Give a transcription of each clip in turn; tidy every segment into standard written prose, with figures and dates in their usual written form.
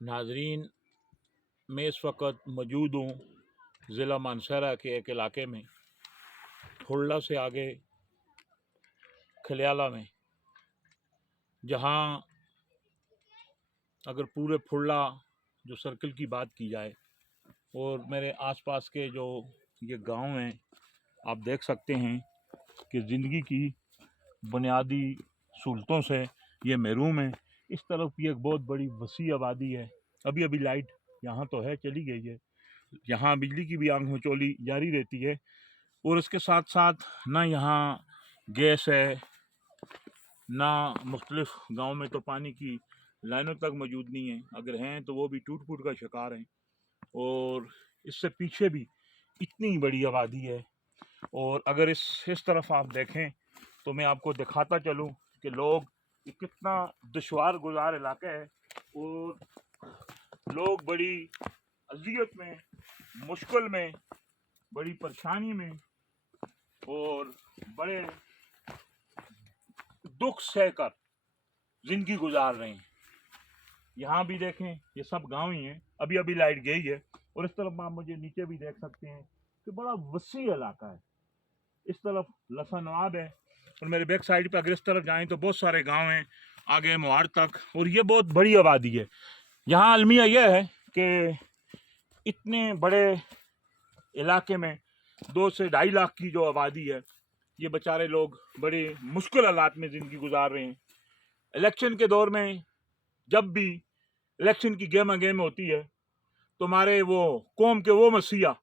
नाजरीन, मैं इस वक्त मौजूद हूँ ज़िला मानसरा के एक इलाके में, फुल्ला से आगे खलियाला में, जहाँ अगर पूरे फुल्ला जो सर्कल की बात की जाए और मेरे आसपास के जो ये गांव हैं, आप देख सकते हैं कि ज़िंदगी की बुनियादी सहूलतों से ये महरूम है। इस तरफ भी एक बहुत बड़ी वसी आबादी है। अभी अभी लाइट यहाँ तो है, चली गई है। यहाँ बिजली की भी आंख मचोली जारी रहती है और इसके साथ साथ ना यहाँ गैस है, ना मुख्तलिफ गांव में तो पानी की लाइनों तक मौजूद नहीं है, अगर हैं तो वो भी टूट फूट का शिकार हैं। और इससे पीछे भी इतनी बड़ी आबादी है। और अगर इस तरफ आप देखें तो मैं आपको दिखाता चलूं कि लोग ये कितना दुश्वार गुजार इलाका है और लोग बड़ी अजियत में, मुश्किल में, बड़ी परेशानी में और बड़े दुख सहकर जिंदगी गुजार रहे हैं। यहाँ भी देखें, ये सब गांव ही हैं। अभी अभी लाइट गई है और इस तरफ आप मुझे नीचे भी देख सकते हैं कि बड़ा वसी इलाका है। इस तरफ लसनवाब है और मेरे बैक साइड पे अगर इस तरफ जाएं तो बहुत सारे गांव हैं आगे मोहाड़ तक, और ये बहुत बड़ी आबादी है। यहाँ अलमिया यह है कि इतने बड़े इलाके में 2 से 2.5 लाख की जो आबादी है, ये बेचारे लोग बड़े मुश्किल हालात में ज़िंदगी गुजार रहे हैं। इलेक्शन के दौर में जब भी इलेक्शन की गेमा गेम होती है तो हमारे वो कौम के वो मसीहा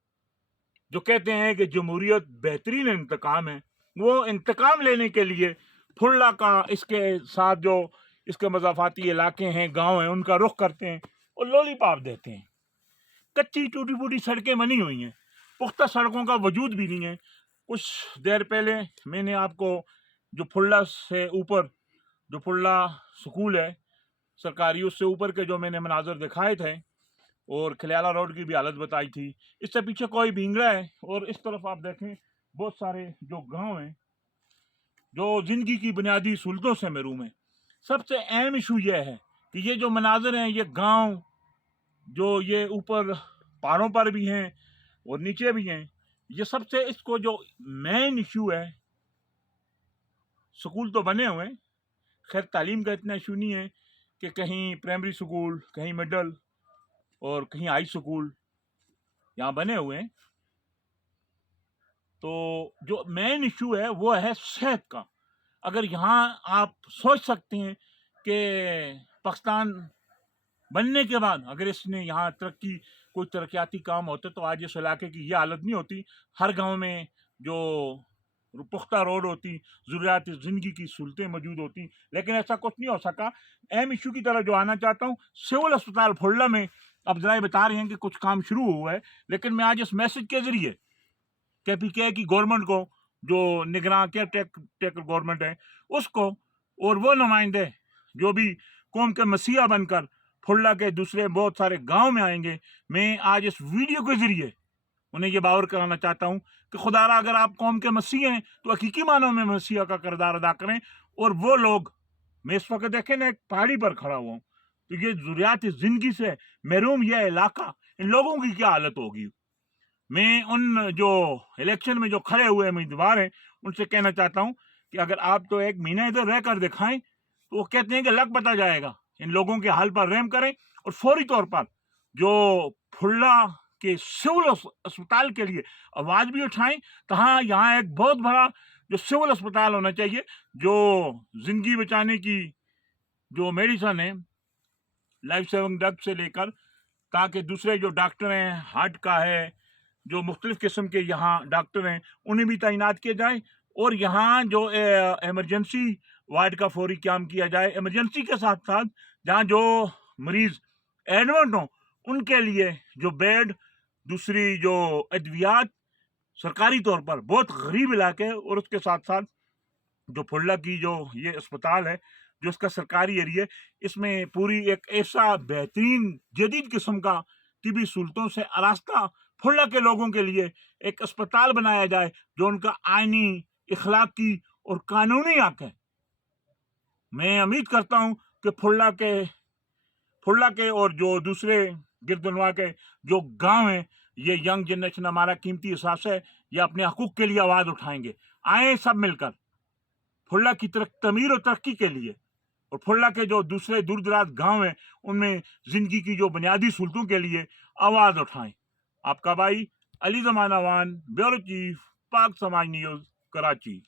जो कहते हैं कि जमहूरियत बेहतरीन इंतकाम है, वो इंतकाम लेने के लिए फुल्ला का, इसके साथ जो इसके मज़ाफाती इलाके हैं, गांव हैं, उनका रुख करते हैं और लॉलीपॉप देते हैं। कच्ची टूटी फूटी सड़कें बनी हुई हैं, पुख्ता सड़कों का वजूद भी नहीं है। कुछ देर पहले मैंने आपको जो फुल्ला से ऊपर जो फुल्ला स्कूल है सरकारी, उससे ऊपर के जो मैंने मनाजर दिखाए थे और खलियाला रोड की भी हालत बताई थी। इससे पीछे कोई भींगरा है और इस तरफ आप देखें बहुत सारे जो गांव हैं जो जिंदगी की बुनियादी सहूलतों से महरूम है। सबसे अहम इशू यह है कि ये जो मनाजर हैं, ये गांव जो ये ऊपर पहाड़ों पर भी हैं और नीचे भी हैं, ये सबसे इसको जो मेन इशू है, स्कूल तो बने हुए हैं, खैर तालीम का इतना इशू नहीं है कि कहीं प्राइमरी स्कूल, कहीं मिडल और कहीं हाई स्कूल यहाँ बने हुए हैं। तो जो मेन इशू है वो है सेहत का। अगर यहाँ आप सोच सकते हैं कि पाकिस्तान बनने के बाद अगर इसने यहाँ कोई तरक्याती काम होते तो आज इस इलाके की ये हालत नहीं होती। हर गांव में जो पुख्ता रोड होती, ज़रूरियात ज़िंदगी की सहूलतें मौजूद होती, लेकिन ऐसा कुछ नहीं हो सका। अहम इशू की तरह जो आना चाहता हूँ, सिविल अस्पताल फुल्ला में अब जरा बता रहे हैं कि कुछ काम शुरू हुआ है, लेकिन मैं आज इस मैसेज के ज़रिए KPK की गवर्नमेंट को, जो निगरान केयर टेकर गवर्नमेंट है, उसको और वो नुमाइंदे जो भी कौम के मसीहा बनकर फुल्ला के दूसरे बहुत सारे गांव में आएंगे, मैं आज इस वीडियो के जरिए उन्हें ये बावर कराना चाहता हूं कि खुदारा अगर आप कौम के मसीह हैं तो हकीकी मानों में मसीहा का किरदार अदा करें। और वो लोग, मैं इस वक्त देखें ना एक पहाड़ी पर खड़ा हुआ हूँ, तो ये ज़रूरियात ज़िंदगी से महरूम यह इलाका, इन लोगों की क्या हालत होगी। मैं उन जो इलेक्शन में जो खड़े हुए उम्मीदवार हैं उनसे कहना चाहता हूं कि अगर आप तो 1 महीना इधर रहकर दिखाएं तो वो कहते हैं कि लक पता जाएगा। इन लोगों के हाल पर रहम करें और फौरी तौर पर जो फुल्ला के सिविल अस्पताल के लिए आवाज भी उठाएं। कहाँ यहाँ एक बहुत बड़ा जो सिविल अस्पताल होना चाहिए, जो जिंदगी बचाने की जो मेडिसन है, लाइफ सेविंग ड्रग से लेकर, ताकि दूसरे जो डॉक्टर हैं, हार्ट का है, जो मुख्तलिफ किस्म के यहाँ डॉक्टर हैं, उन्हें भी तैनात किया जाए और यहाँ जो एमरजेंसी वार्ड का फौरी क़याम किया जाए। एमरजेंसी के साथ साथ जहाँ जो मरीज़ एडमिट हों उनके लिए जो बेड, दूसरी जो अद्वियात सरकारी तौर पर, बहुत गरीब इलाके है, और उसके साथ साथ जो फुल्ला की जो ये अस्पताल है, जो इसका सरकारी एरिया, इसमें पूरी एक ऐसा बेहतरीन जदीद किस्म का तिबी सहूलतों से आरास्ता फुल्ला के लोगों के लिए एक अस्पताल बनाया जाए जो उनका आइनी, इखलाकी और कानूनी हक है। मैं उम्मीद करता हूं कि फुल्ला के फुल्ला के और जो दूसरे गिरदनवा के जो गांव हैं, ये यंग जनरेशन हमारा कीमती एहसास है, ये अपने हकूक के लिए आवाज उठाएंगे। आए सब मिलकर फुल्ला की तमीर और तरक्की के लिए, और फुल्ला के जो दूसरे दूर दराज गाँव हैं उनमें जिंदगी की जो बुनियादी सहूलतों के लिए आवाज उठाएं। आपका भाई अली ज़माना वान, ब्यूरो चीफ, पाक समाज न्यूज़, कराची।